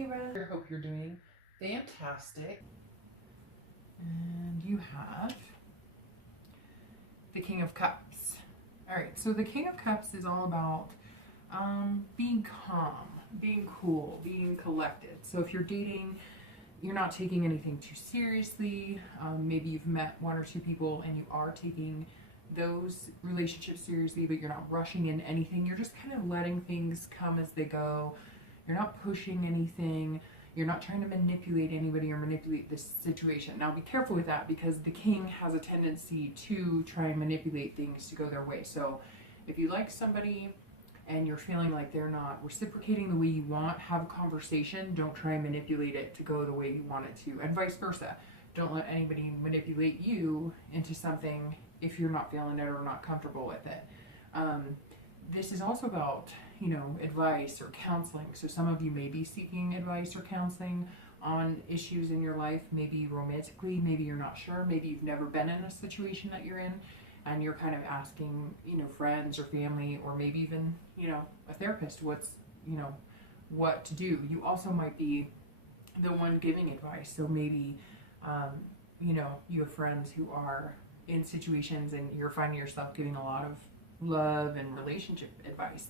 Libra. I hope you're doing fantastic. And you have the King of Cups. All right, so the King of Cups is all about being calm, being cool, being collected. So if you're dating, you're not taking anything too seriously. Maybe you've met one or two people and you are taking those relationships seriously, but you're not rushing in anything. You're just kind of letting things come as they go. You're not pushing anything. You're not trying to manipulate anybody or manipulate this situation. Now be careful with that, because the king has a tendency to try and manipulate things to go their way. So if you like somebody and you're feeling like they're not reciprocating the way you want, have a conversation. Don't try and manipulate it to go the way you want it to, and vice versa. Don't let anybody manipulate you into something if you're not feeling it or not comfortable with it. This is also about, you know, advice or counseling. So some of you may be seeking advice or counseling on issues in your life, maybe romantically, maybe you're not sure, maybe you've never been in a situation that you're in and you're kind of asking, you know, friends or family, or maybe even, you know, a therapist, what's, you know, what to do. You also might be the one giving advice. So maybe, you know, you have friends who are in situations and you're finding yourself giving a lot of love and relationship advice.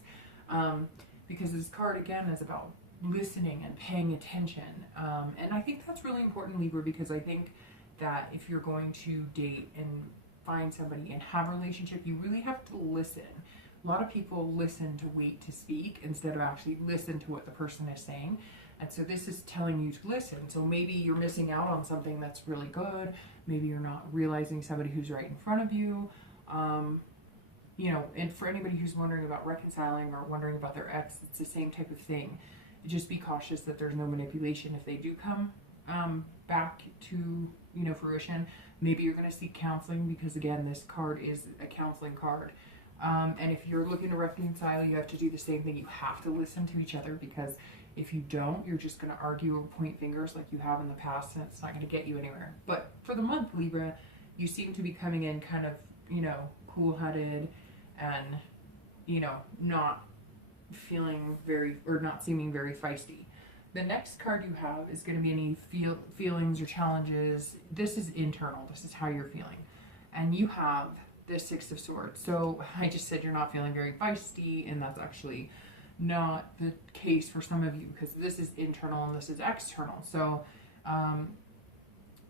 Because this card again is about listening and paying attention. And I think that's really important, Libra, because I think that if you're going to date and find somebody and have a relationship, you really have to listen. A lot of people listen to wait to speak instead of actually listen to what the person is saying. And so this is telling you to listen. So maybe you're missing out on something that's really good. Maybe you're not realizing somebody who's right in front of you. You know, and for anybody who's wondering about reconciling or wondering about their ex, it's the same type of thing. Just be cautious that there's no manipulation if they do come back to, you know, fruition. Maybe you're going to seek counseling, because again, this card is a counseling card. And if you're looking to reconcile, you have to do the same thing. You have to listen to each other, because if you don't, you're just going to argue or point fingers like you have in the past, and it's not going to get you anywhere. But for the month, Libra, you seem to be coming in kind of, you know, cool-headed and, you know, not feeling very, or not seeming very feisty. The next card you have is going to be any feelings or challenges. This is internal. This is how you're feeling. And you have the Six of Swords. So I just said you're not feeling very feisty, and that's actually not the case for some of you, because this is internal and this is external. So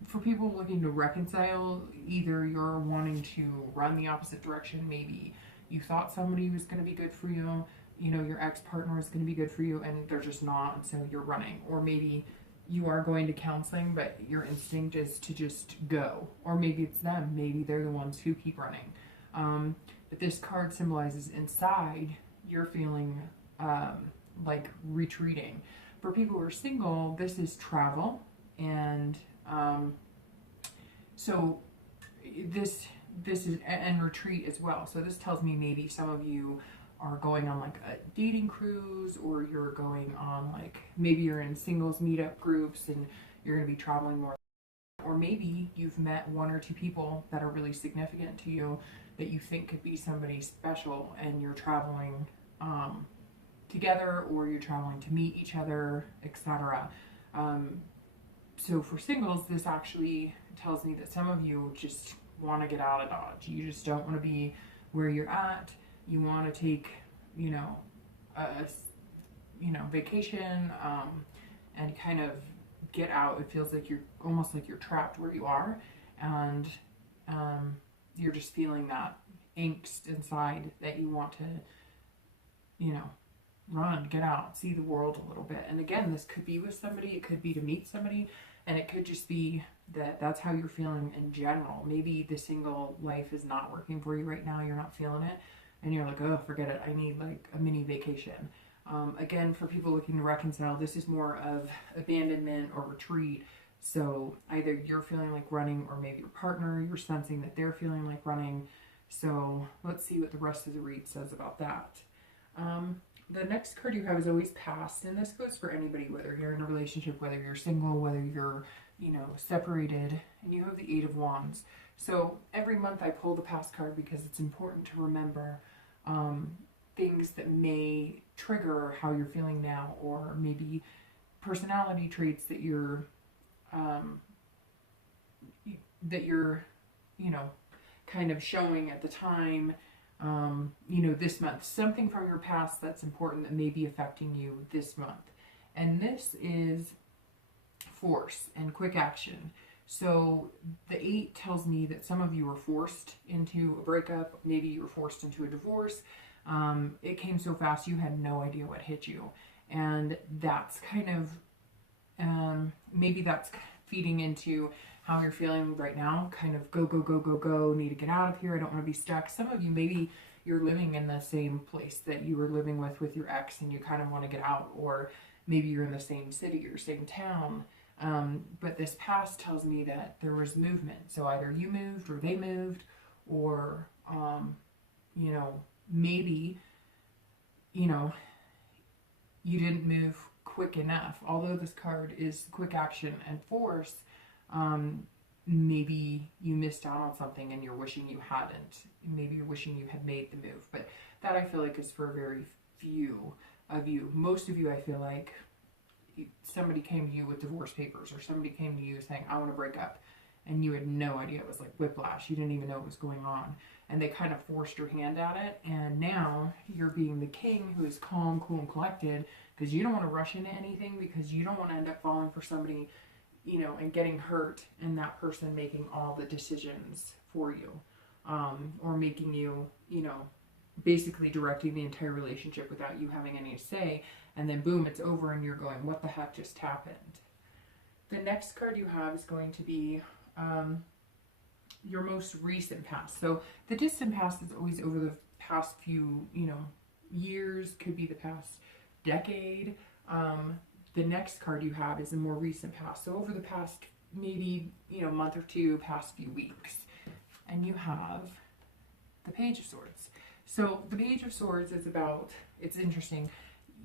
for people looking to reconcile, either you're wanting to run the opposite direction. Maybe you thought somebody was going to be good for you, you know, your ex-partner is going to be good for you, and they're just not, so you're running. Or maybe you are going to counseling, but your instinct is to just go. Or maybe it's them. Maybe they're the ones who keep running. But this card symbolizes inside you're feeling like retreating. For people who are single, this is travel, and so this is, and retreat as well. So this tells me maybe some of you are going on like a dating cruise, or you're going on like, maybe you're in singles meetup groups and you're going to be traveling more. Or maybe you've met one or two people that are really significant to you that you think could be somebody special, and you're traveling together, or you're traveling to meet each other, etc. So for singles, this actually tells me that some of you just want to get out of Dodge. You just don't want to be where you're at. You want to take, you know, vacation, and kind of get out. It feels like you're almost like you're trapped where you are, and you're just feeling that angst inside that you want to, you know, run, get out, see the world a little bit. And again, this could be with somebody, it could be to meet somebody, and it could just be that that's how you're feeling in general. Maybe the single life is not working for you right now, you're not feeling it, and you're like, oh, forget it, I need like a mini vacation. Again, for people looking to reconcile, this is more of abandonment or retreat. So either you're feeling like running, or maybe your partner, you're sensing that they're feeling like running. So let's see what the rest of the read says about that. The next card you have is always past, and this goes for anybody, whether you're in a relationship, whether you're single, whether you're, you know, separated, and you have the Eight of Wands. So every month I pull the past card because it's important to remember things that may trigger how you're feeling now, or maybe personality traits that you're, you know, kind of showing at the time, you know, this month. Something from your past that's important that may be affecting you this month. And this is force and quick action. So the 8 tells me that some of you were forced into a breakup. Maybe you were forced into a divorce. It came so fast you had no idea what hit you. And that's kind of, maybe that's feeding into how you're feeling right now. Kind of go, go, go, go, go, need to get out of here. I don't want to be stuck. Some of you, maybe you're living in the same place that you were living with your ex and you kind of want to get out. Or maybe you're in the same city or same town. But this past tells me that there was movement. So either you moved or they moved, or, you know, maybe, you know, you didn't move quick enough. Although this card is quick action and force, maybe you missed out on something and you're wishing you hadn't. Maybe you're wishing you had made the move. But that I feel like is for very few of you. Most of you, I feel like, somebody came to you with divorce papers, or somebody came to you saying, I want to break up, and you had no idea. It was like whiplash. You didn't even know what was going on, and they kind of forced your hand at it. And now you're being the king who is calm, cool, and collected, because you don't want to rush into anything, because you don't want to end up falling for somebody, you know, and getting hurt, and that person making all the decisions for you, or making you, you know, basically directing the entire relationship without you having any say. And then boom, it's over and you're going, what the heck just happened? The next card you have is going to be your most recent past. So the distant past is always over the past few, you know, years, could be the past decade. The next card you have is a more recent past. So over the past maybe, you know, month or two, past few weeks. And you have the Page of Swords. So the Page of Swords is about, it's interesting,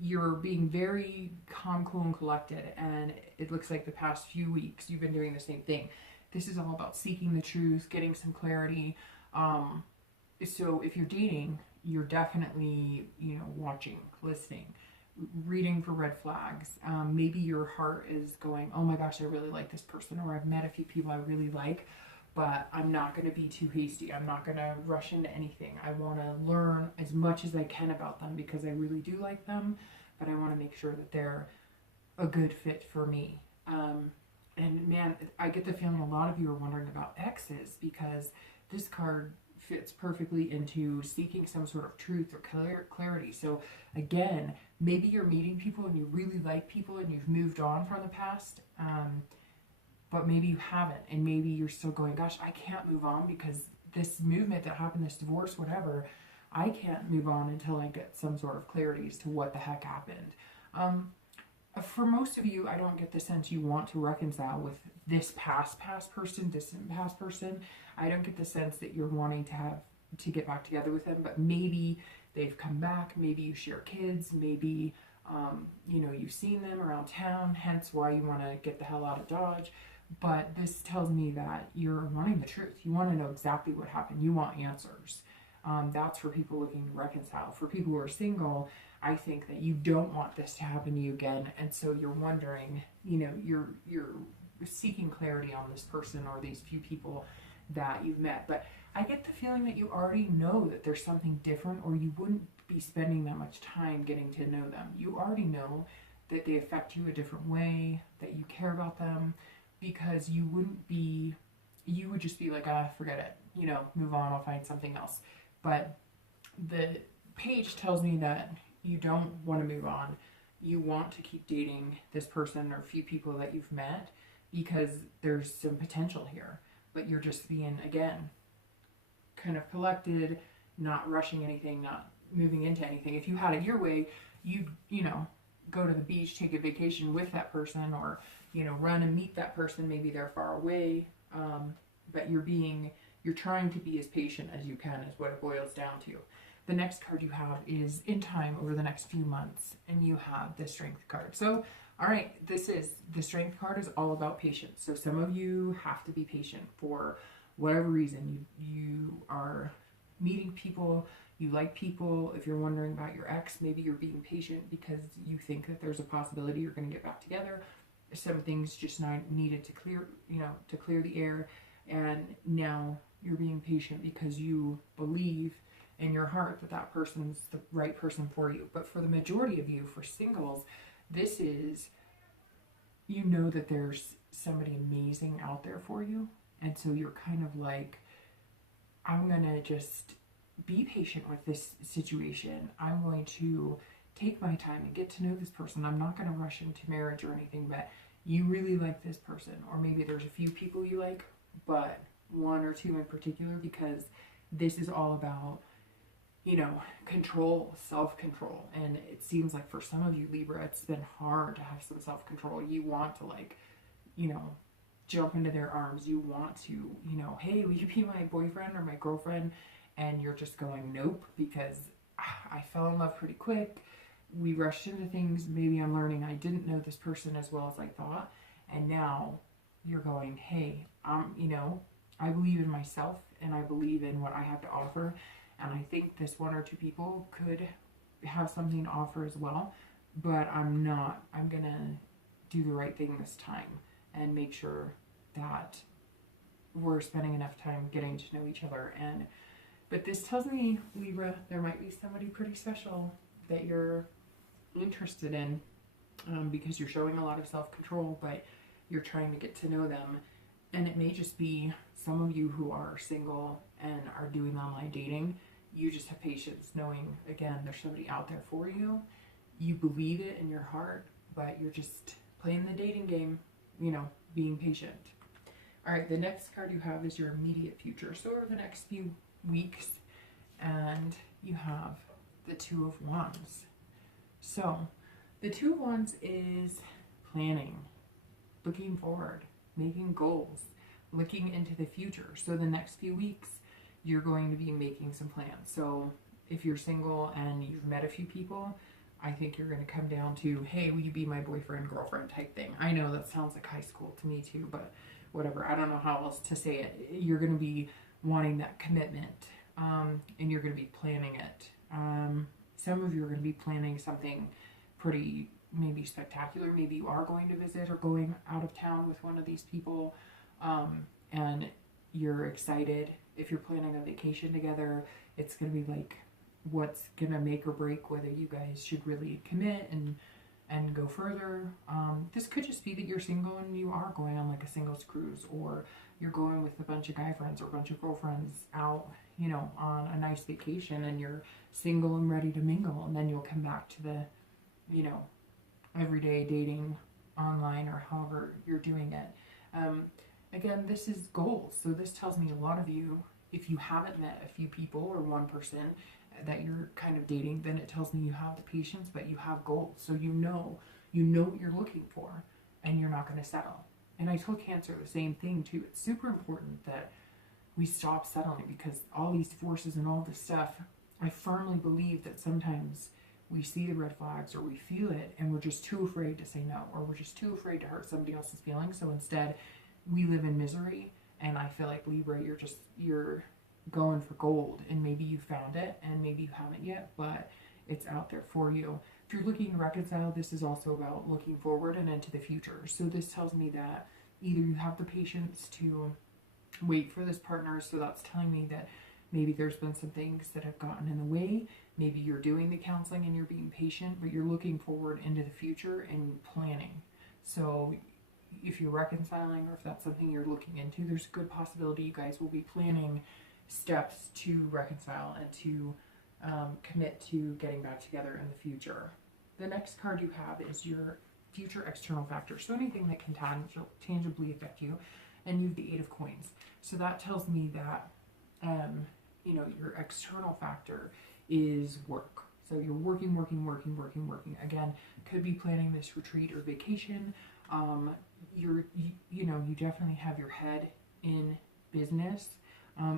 you're being very calm, cool, and collected, and it looks like the past few weeks you've been doing the same thing. This is all about seeking the truth, getting some clarity. So if you're dating, you're definitely, you know, watching, listening, reading for red flags. Maybe your heart is going, oh my gosh, I really like this person, or I've met a few people I really like, but I'm not going to be too hasty. I'm not going to rush into anything. I want to learn as much as I can about them because I really do like them, but I want to make sure that they're a good fit for me. And man, I get the feeling a lot of you are wondering about exes, because this card fits perfectly into seeking some sort of truth or clarity. So again, maybe you're meeting people and you really like people and you've moved on from the past, but maybe you haven't, and maybe you're still going, gosh, I can't move on because this movement that happened, this divorce, whatever, I can't move on until I get some sort of clarity as to what the heck happened. For most of you, I don't get the sense you want to reconcile with this past person, distant past person. I don't get the sense that you're wanting to get back together with them, but maybe they've come back, maybe you share kids, maybe you know, you've seen them around town, hence why you want to get the hell out of Dodge. But this tells me that you're wanting the truth. You want to know exactly what happened. You want answers. That's for people looking to reconcile. For people who are single, I think that you don't want this to happen to you again, and so you're wondering, you know, you're seeking clarity on this person or these few people that you've met. But I get the feeling that you already know that there's something different, or you wouldn't be spending that much time getting to know them. You already know that they affect you a different way, that you care about them, because you would just be like, forget it, you know, move on, I'll find something else. But the page tells me that you don't want to move on. You want to keep dating this person or few people that you've met because there's some potential here. But you're just being, again, kind of collected, not rushing anything, not moving into anything. If you had it your way, you know, go to the beach, take a vacation with that person, or, you know, run and meet that person. Maybe they're far away, but you're trying to be as patient as you can, is what it boils down to. The next card you have is in time over the next few months, and you have the Strength card. So, all right, the Strength card is all about patience. So some of you have to be patient for whatever reason. You are meeting people, you like people. If you're wondering about your ex, maybe you're being patient because you think that there's a possibility you're going to get back together. Some things just not needed to clear, to clear the air. And now you're being patient because you believe in your heart that that person's the right person for you. But for the majority of you, for singles, this is, you know that there's somebody amazing out there for you. And so you're kind of like, I'm going to just be patient with this situation. I'm going to take my time and get to know this person. I'm not going to rush into marriage or anything, but you really like this person. Or maybe there's a few people you like, but one or two in particular, because this is all about, control, self-control. And it seems like for some of you, Libra, it's been hard to have some self-control. You want to jump into their arms. You want to, hey, will you be my boyfriend or my girlfriend? And you're just going, nope, because I fell in love pretty quick. We rushed into things. Maybe I'm learning I didn't know this person as well as I thought. And now you're going, hey, I believe in myself and I believe in what I have to offer. And I think this one or two people could have something to offer as well. But I'm going to do the right thing this time and make sure that we're spending enough time getting to know each other. But this tells me, Libra, there might be somebody pretty special that you're interested in, because you're showing a lot of self-control, but you're trying to get to know them. And it may just be some of you who are single and are doing online dating. You just have patience knowing, again, there's somebody out there for you. You believe it in your heart, but you're just playing the dating game, being patient. All right, the next card you have is your immediate future. So over the next few weeks, and you have the Two of Wands. So the Two of Wands is planning, looking forward, making goals, looking into the future. So the next few weeks, you're going to be making some plans. So if you're single and you've met a few people, I think you're going to come down to, hey, will you be my boyfriend, girlfriend type thing. I know that sounds like high school to me too, but whatever. I don't know how else to say it. You're going to be wanting that commitment, and you're going to be planning it. Some of you are going to be planning something pretty maybe spectacular. Maybe you are going to visit or going out of town with one of these people, and you're excited. If you're planning a vacation together, it's going to be like what's going to make or break whether you guys should really commit and go further. This could just be that you're single and you are going on like a singles cruise, or you're going with a bunch of guy friends or a bunch of girlfriends out, on a nice vacation, and you're single and ready to mingle, and then you'll come back to the, everyday dating online or however you're doing it. Again, this is goals. So this tells me a lot of you, if you haven't met a few people or one person that you're kind of dating, then it tells me you have the patience, but you have goals. So you know what you're looking for, and you're not going to settle. And I told Cancer the same thing too. It's super important that we stop settling, because all these forces and all this stuff, I firmly believe that sometimes we see the red flags or we feel it and we're just too afraid to say no, or we're just too afraid to hurt somebody else's feelings. So instead we live in misery. And I feel like, Libra, you're going for gold, and maybe you found it and maybe you haven't yet, but it's out there for you. If you're looking to reconcile, this is also about looking forward and into the future. So this tells me that either you have the patience to wait for this partner, so that's telling me that maybe there's been some things that have gotten in the way. Maybe you're doing the counseling and you're being patient, but you're looking forward into the future and planning. So if you're reconciling, or if that's something you're looking into, there's a good possibility you guys will be planning steps to reconcile and to commit to getting back together in the future. The next card you have is your future external factor. So anything that can tangibly affect you. And you have the Eight of Coins. So that tells me that, your external factor is work. So you're working. Again, could be planning this retreat or vacation. You definitely have your head in business.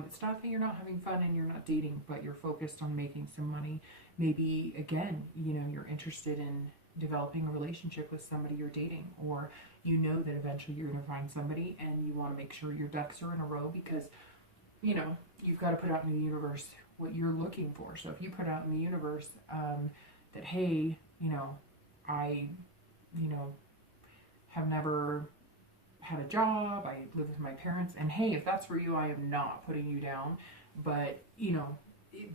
It's not that you're not having fun and you're not dating, but you're focused on making some money. Maybe, again, you're interested in developing a relationship with somebody you're dating, or that eventually you're going to find somebody, and you want to make sure your ducks are in a row, because you've got to put out in the universe what you're looking for. So if you put out in the universe that, hey, I, have never had a job, I live with my parents, and hey, if that's for you, I am not putting you down, but,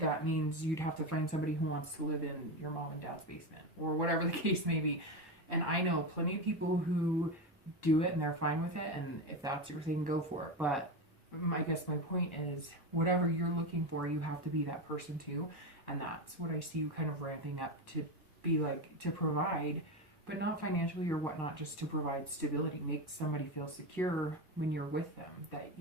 that means you'd have to find somebody who wants to live in your mom and dad's basement, or whatever the case may be. And I know plenty of people who do it and they're fine with it, and if that's your thing, go for it. But I guess my point is, whatever you're looking for, you have to be that person too. And that's what I see you kind of ramping up to be like, to provide, but not financially or whatnot, just to provide stability, make somebody feel secure when you're with them, that,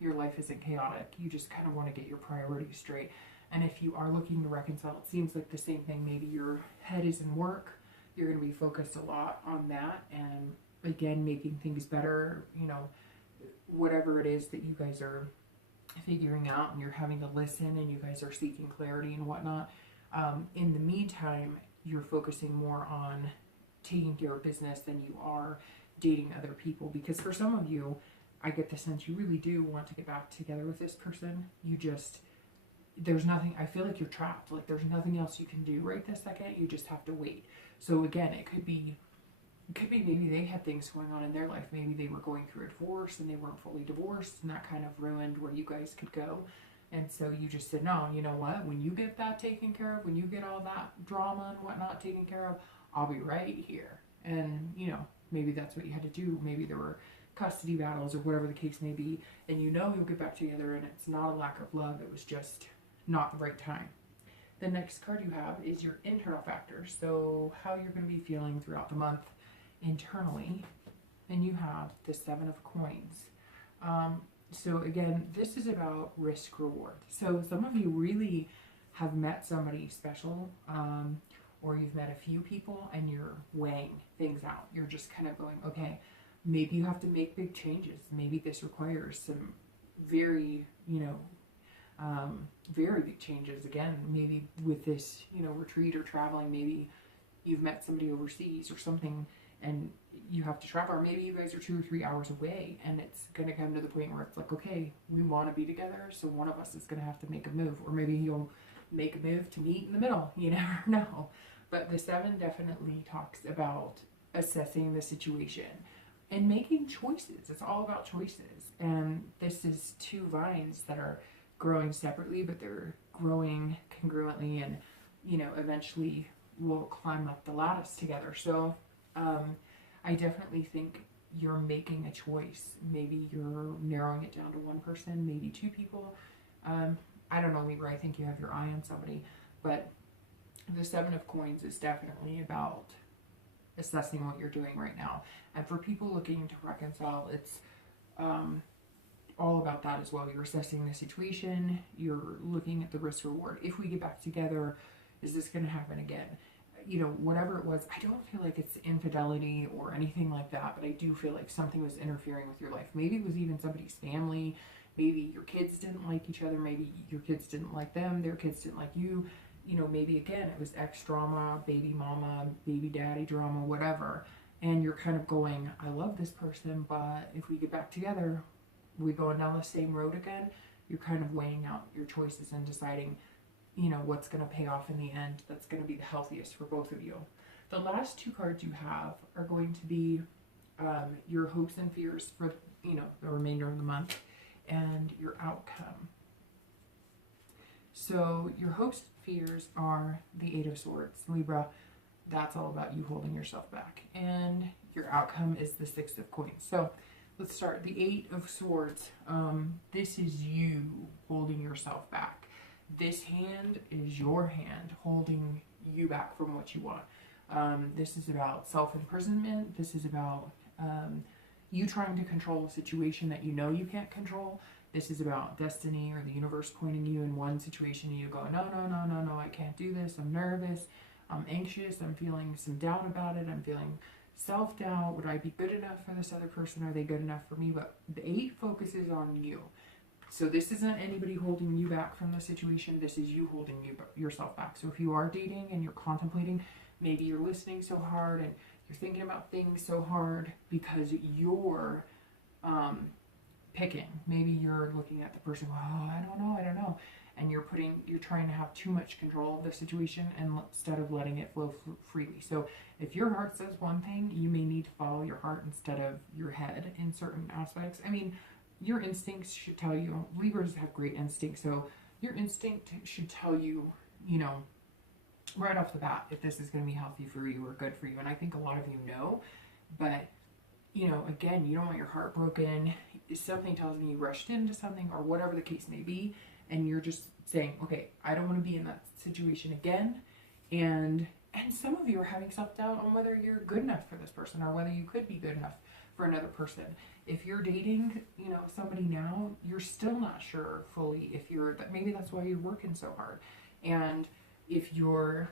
your life isn't chaotic. You just kind of want to get your priorities straight. And if you are looking to reconcile, it seems like the same thing. Maybe your head is in work. You're going to be focused a lot on that. And again, making things better, whatever it is that you guys are figuring out, and you're having to listen and you guys are seeking clarity and whatnot. In the meantime, you're focusing more on taking care of business than you are dating other people. Because for some of you, I get the sense you really do want to get back together with this person. There's nothing, I feel like you're trapped. Like there's nothing else you can do right this second. You just have to wait. So again, it could be maybe they had things going on in their life. Maybe they were going through a divorce and they weren't fully divorced, and that kind of ruined where you guys could go. And so you just said, no, you know what? When you get that taken care of, when you get all that drama and whatnot taken care of, I'll be right here. And, maybe that's what you had to do. Maybe there were custody battles or whatever the case may be, and you'll get back together, and it's not a lack of love. It was just not the right time. The next card you have is your internal factors. So how you're going to be feeling throughout the month internally. And you have the 7 of Coins. So again, this is about risk reward. So some of you really have met somebody special, or you've met a few people and you're weighing things out. You're just kind of going, okay, maybe you have to make big changes. Maybe this requires some very, very big changes. Again, maybe with this, retreat or traveling, maybe you've met somebody overseas or something and you have to travel, or maybe you guys are 2 or 3 hours away, and it's going to come to the point where it's like, okay, we want to be together, so one of us is going to have to make a move, or maybe you'll make a move to meet in the middle. You never know. But the 7 definitely talks about assessing the situation and making choices. It's all about choices. And this is 2 vines that are growing separately, but they're growing congruently, and, eventually will climb up the lattice together. So, I definitely think you're making a choice. Maybe you're narrowing it down to 1 person, maybe 2 people. I don't know, Libra, I think you have your eye on somebody, but the 7 of Coins is definitely about assessing what you're doing right now. And for people looking to reconcile, it's all about that as well. You're assessing the situation, you're looking at the risk reward. If we get back together, is this going to happen again? Whatever it was, I don't feel like it's infidelity or anything like that, but I do feel like something was interfering with your life. Maybe it was even somebody's family. Maybe your kids didn't like each other. Maybe your kids didn't like them. Their kids didn't like you. Maybe again, it was ex drama, baby mama, baby daddy drama, whatever. And you're kind of going, I love this person, but if we get back together, we going down the same road again. You're kind of weighing out your choices and deciding, what's going to pay off in the end, that's going to be the healthiest for both of you. The last 2 cards you have are going to be your hopes and fears for, the remainder of the month, and your outcome. So your hopes and fears are the 8 of Swords. Libra, that's all about you holding yourself back. And your outcome is the 6 of Coins. So let's start. The 8 of Swords, this is you holding yourself back. This hand is your hand holding you back from what you want. This is about self-imprisonment. This is about you trying to control a situation that you can't control. This is about destiny or the universe pointing you in one situation and you go, no, I can't do this. I'm nervous. I'm anxious. I'm feeling some doubt about it. I'm feeling self-doubt. Would I be good enough for this other person? Are they good enough for me? But the 8 focuses on you. So this isn't anybody holding you back from the situation. This is you holding yourself back. So if you are dating and you're contemplating, maybe you're listening so hard and you're thinking about things so hard because you're picking. Maybe you're looking at the person, oh, I don't know. And you're trying to have too much control of the situation instead of letting it flow freely. So if your heart says one thing, you may need to follow your heart instead of your head in certain aspects. I mean, your instincts should tell you, Libras have great instincts, so your instinct should tell you, you know, right off the bat, if this is going to be healthy for you or good for you. And I think a lot of you know, but, you know, again, you don't want your heart broken. Something tells me you rushed into something or whatever the case may be, and you're just saying, okay, I don't want to be in that situation again. And some of you are having self-doubt on whether you're good enough for this person or whether you could be good enough for another person. If you're dating, you know, somebody now, you're still not sure fully if you're, maybe that's why you're working so hard. And if you're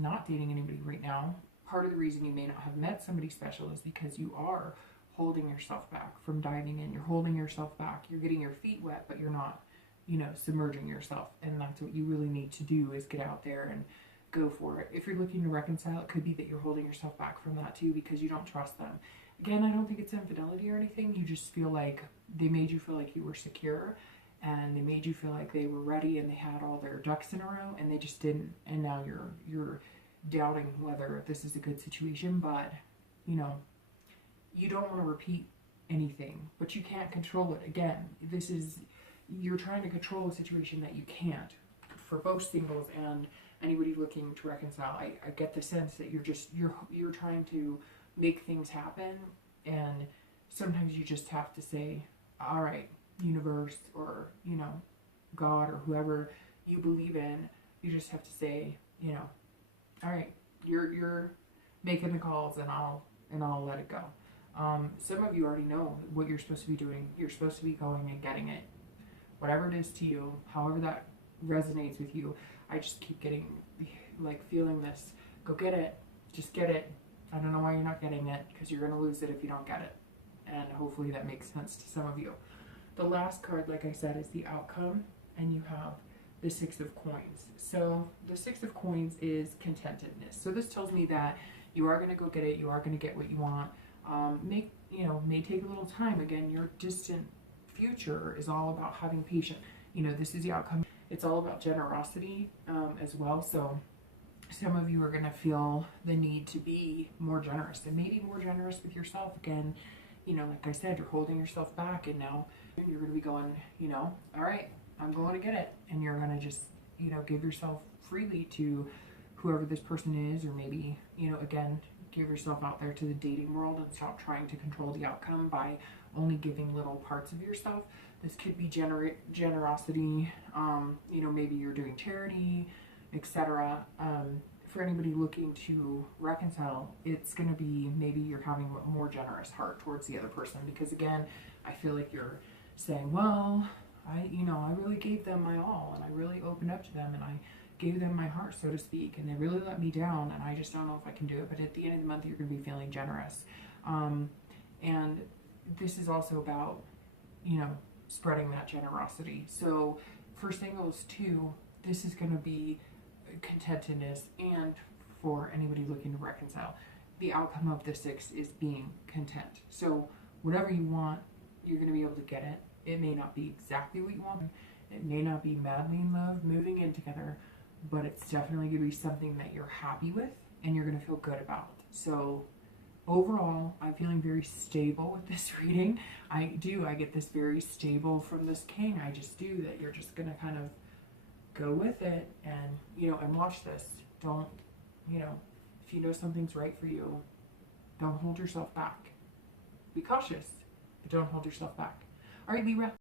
not dating anybody right now, part of the reason you may not have met somebody special is because you are holding yourself back from diving in. You're holding yourself back. You're getting your feet wet, but you're not, you know, submerging yourself. And that's what you really need to do, is get out there and go for it. If you're looking to reconcile, it could be that you're holding yourself back from that too because you don't trust them. Again, I don't think it's infidelity or anything. You just feel like they made you feel like you were secure, and they made you feel like they were ready and they had all their ducks in a row, and they just didn't. And now you're doubting whether this is a good situation. But, you know, you don't want to repeat anything, but you can't control it. Again, you're trying to control a situation that you can't, for both singles and anybody looking to reconcile. I get the sense that you're trying to make things happen, and sometimes you just have to say, all right, universe, or, you know, God, or whoever you believe in, you just have to say, you know, all right, you're making the calls, and I'll let it go. Some of you already know what you're supposed to be doing. You're supposed to be going and getting it, whatever it is to you, however that resonates with you. I just keep getting, like, feeling this, go get it, just get it. I don't know why you're not getting it, because you're going to lose it if you don't get it. And hopefully that makes sense to some of you. The last card, like I said, is the outcome, and you have the Six of Coins. So the Six of Coins is contentedness. So this tells me that you are going to go get it. You are going to get what you want. May take a little time. Again, your distant future is all about having patience. You know, this is the outcome. It's all about generosity as well. So some of you are going to feel the need to be more generous, and maybe more generous with yourself. Again, you know, like I said, you're holding yourself back, and now you're going to be going, you know, all right, I'm going to get it. And you're going to just, you know, give yourself freely to whoever this person is, or maybe, you know, again, give yourself out there to the dating world and stop trying to control the outcome by only giving little parts of yourself. This could be generosity, you know, maybe you're doing charity, etc. For anybody looking to reconcile, it's going to be maybe you're having a more generous heart towards the other person, because again, I feel like you're saying, well, I really gave them my all, and I really opened up to them, and I gave them my heart, so to speak, and they really let me down, and I just don't know if I can do it. But at the end of the month, you're going to be feeling generous. And this is also about, you know, spreading that generosity. So for singles too, this is going to be contentedness, and for anybody looking to reconcile, the outcome of the Six is being content. So whatever you want, you're going to be able to get it. It may not be exactly what you want. It may not be madly in love, moving in together, but it's definitely going to be something that you're happy with and you're going to feel good about. So overall, I'm feeling very stable with this reading. I get this very stable from this King. I just do, that you're just going to kind of go with it, and, you know, and watch this. Don't, you know, if you know something's right for you, don't hold yourself back. Be cautious, but don't hold yourself back. All right, Libra.